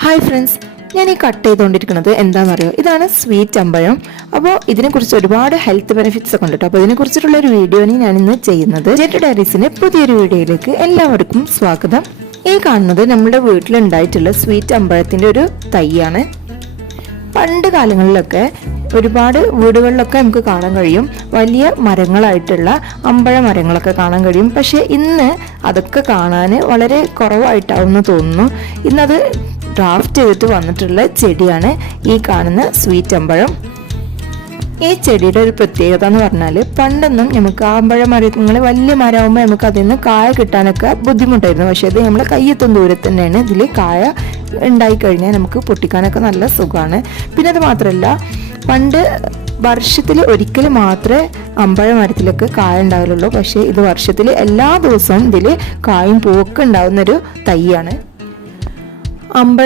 Hi friends, ഞാൻ ഈ cut ചെയ്തുകൊണ്ടിരിക്കുന്നത് എന്താണെന്നറിയോ? ഇതാണ് സ്വീറ്റ് അമ്പഴം. അപ്പോൾ ഇതിനെക്കുറിച്ച് ഒരുപാട് ഹെൽത്ത് ബെനിഫിറ്റ്സ് ഒക്കെ ഉണ്ട് കേട്ടോ. അപ്പോൾ ഇതിനെക്കുറിച്ചിട്ടുള്ള ഒരു വീഡിയോ ആണ് ഞാനിന്ന് ചെയ്യുന്നത്. ജെറ്റ് ഡയറീസിന്റെ പുതിയൊരു വീഡിയോയിലേക്ക് എല്ലാവർക്കും സ്വാഗതം. ഈ കാണുന്നത് നമ്മുടെ വീട്ടിലുണ്ടായിട്ടുള്ള സ്വീറ്റ് അമ്പഴത്തിന്റെ ഒരു തൈയാണ്. പണ്ട് കാലങ്ങളിലൊക്കെ ഒരുപാട് വീടുകളിലൊക്കെ നമുക്ക് കാണാൻ കഴിയും, വലിയ മരങ്ങളായിട്ടുള്ള അമ്പഴ മരങ്ങളൊക്കെ കാണാൻ കഴിയും. പക്ഷെ ഇന്ന് അതൊക്കെ കാണാൻ വളരെ കുറവായിട്ടാവുമെന്ന് തോന്നുന്നു. ഇന്നത് ഡ്രാഫ്റ്റ് ചെയ്തിട്ട് വന്നിട്ടുള്ള ചെടിയാണ് ഈ കാണുന്ന സ്വീറ്റ് അമ്പഴം. ഈ ചെടിയുടെ ഒരു പ്രത്യേകത എന്ന് പറഞ്ഞാൽ, പണ്ടൊന്നും നമുക്ക് ആമ്പഴ മരങ്ങൾ വലിയ മരമാകുമ്പോൾ നമുക്ക് അതിൽ നിന്ന് കായ കിട്ടാനൊക്കെ ബുദ്ധിമുട്ടായിരുന്നു. പക്ഷേ ഇത് നമ്മളെ കയ്യെത്തും ദൂരത്ത് തന്നെയാണ് ഇതിൽ കായ ഉണ്ടായിക്കഴിഞ്ഞാൽ നമുക്ക് പൊട്ടിക്കാനൊക്കെ നല്ല സുഖമാണ്. പിന്നെ അത് മാത്രമല്ല, പണ്ട് വർഷത്തിൽ ഒരിക്കൽ മാത്രമേ അമ്പഴ മരത്തിലൊക്കെ കായ ഉണ്ടാവുള്ളൂ. പക്ഷേ ഇത് വർഷത്തിൽ എല്ലാ ദിവസവും ഇതിൽ കായും പൂവൊക്കെ ഉണ്ടാവുന്നൊരു തൈയാണ്. അമ്പഴ